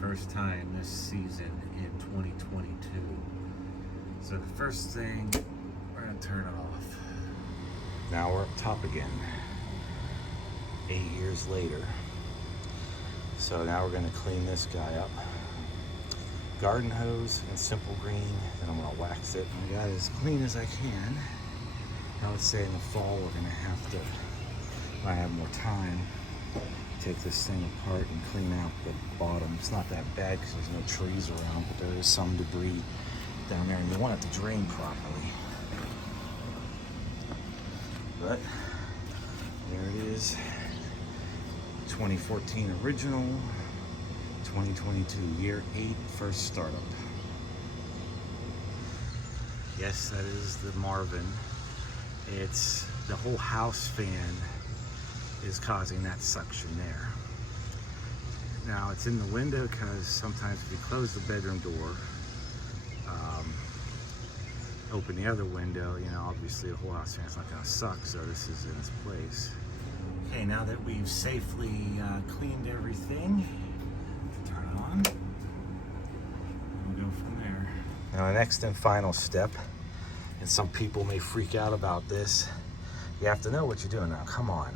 first time this season in 2022. So the first thing, we're gonna turn it off. Now we're up top again, 8 years later. So now we're gonna clean this guy up. Garden hose and simple green, then I'm gonna wax it. I got it as clean as I can. I would say in the fall we're gonna have to, when I have more time, take this thing apart and clean out the bottom. It's not that bad because there's no trees around, but there is some debris down there and you want it to drain properly. But there it is, 2014 original, 2022 year 8 first startup. Yes, that is the Marvin. It's the whole house fan is causing that suction there. Now it's in the window because sometimes if you close the bedroom door, open the other window, you know, obviously the whole house fan's not gonna suck, so this is in its place. Okay, now that we've safely cleaned everything, turn it on, and we'll go from there. Now the next and final step, and some people may freak out about this, you have to know what you're doing now, come on.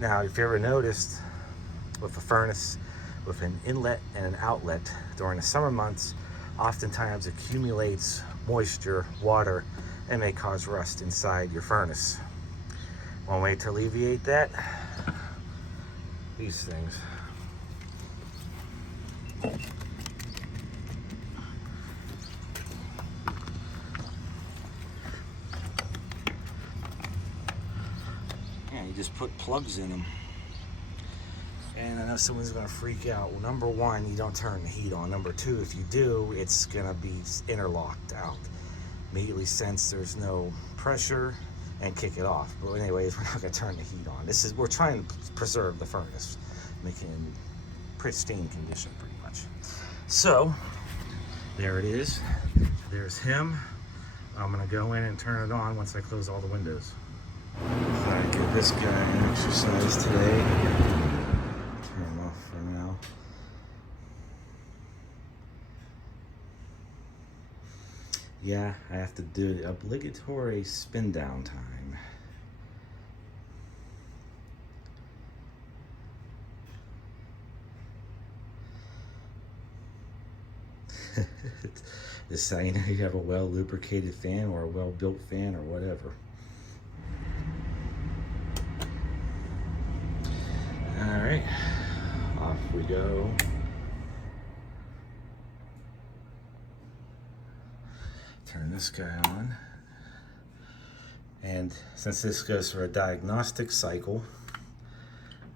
Now, if you ever noticed with a furnace with an inlet and an outlet during the summer months, oftentimes accumulates moisture, water, and may cause rust inside your furnace. One way to alleviate that, these things. You just put plugs in them. And I know someone's gonna freak out. Well, number one, you don't turn the heat on. Number two, if you do, it's gonna be interlocked out. Immediately sense there's no pressure and kick it off. But anyways, we're not gonna turn the heat on. We're trying to preserve the furnace, making it in pristine condition pretty much. So, there it is. There's him. I'm gonna go in and turn it on once I close all the windows. Thought I'd give this guy an exercise today. Turn him off for now. Yeah, I have to do the obligatory spin down time. This is how you know you have a well lubricated fan or a well built fan or whatever. All right, off we go. Turn this guy on. And since this goes for a diagnostic cycle,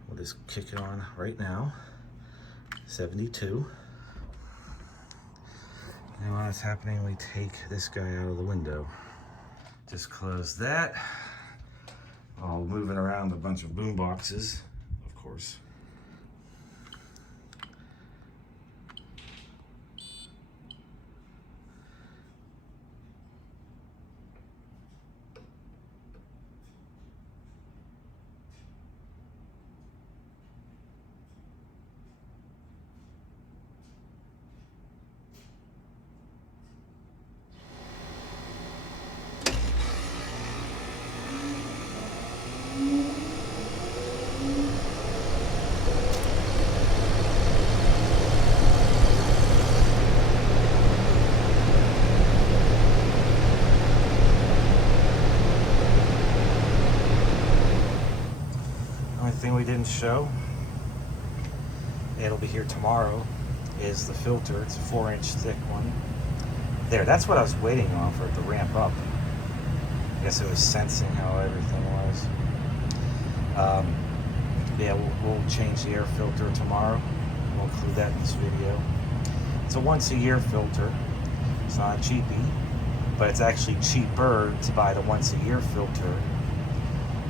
we'll just kick it on right now. 72. And while it's happening, we take this guy out of the window. Just close that. While moving around a bunch of boom boxes. Of course. Thing we didn't show, it'll be here tomorrow, is the filter. It's a 4-inch thick one. There, that's what I was waiting on for it to ramp up. I guess it was sensing how everything was. Yeah, we'll change the air filter tomorrow. We'll include that in this video. It's a once-a-year filter. It's not a cheapie, but it's actually cheaper to buy the once-a-year filter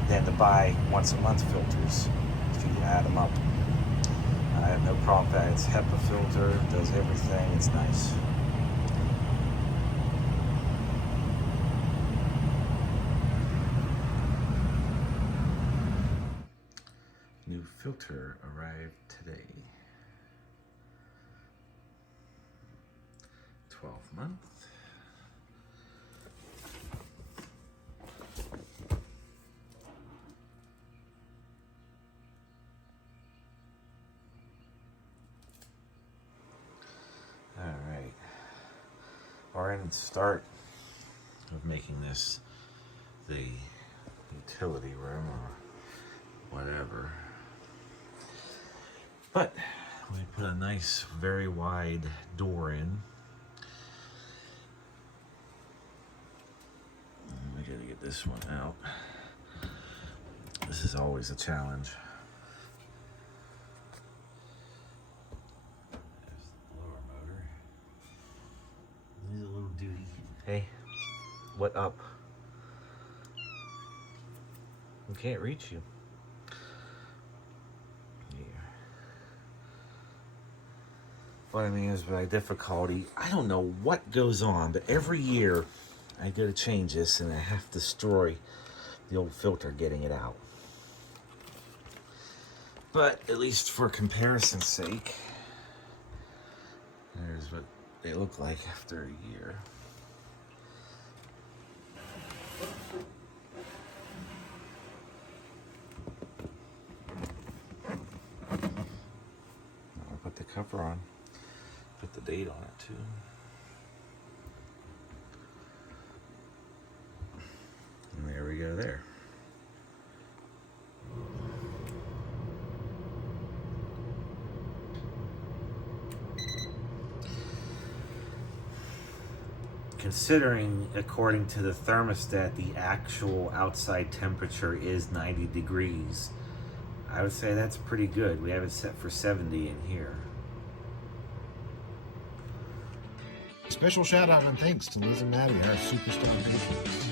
than to buy once-a-month filters if you add them up. I have no problem with that. It's HEPA filter, does everything, it's nice. New filter arrived today. month. All right. We're in the start of making this the utility room or whatever. But we put a nice, very wide door in. We gotta get this one out. This is always a challenge. There's the blower motor. Needs a little duty. Hey, what up? We can't reach you. What I mean is by difficulty, I don't know what goes on, but every year I go to change this and I have to destroy the old filter getting it out. But at least for comparison's sake, there's what they look like after a year. I'll put the cover on. Put the date on it too. And there we go there. Considering, according to the thermostat, the actual outside temperature is 90 degrees, I would say that's pretty good. We have it set for 70 in here. Special shout out and thanks to Liz and Maddie, our superstar patrons.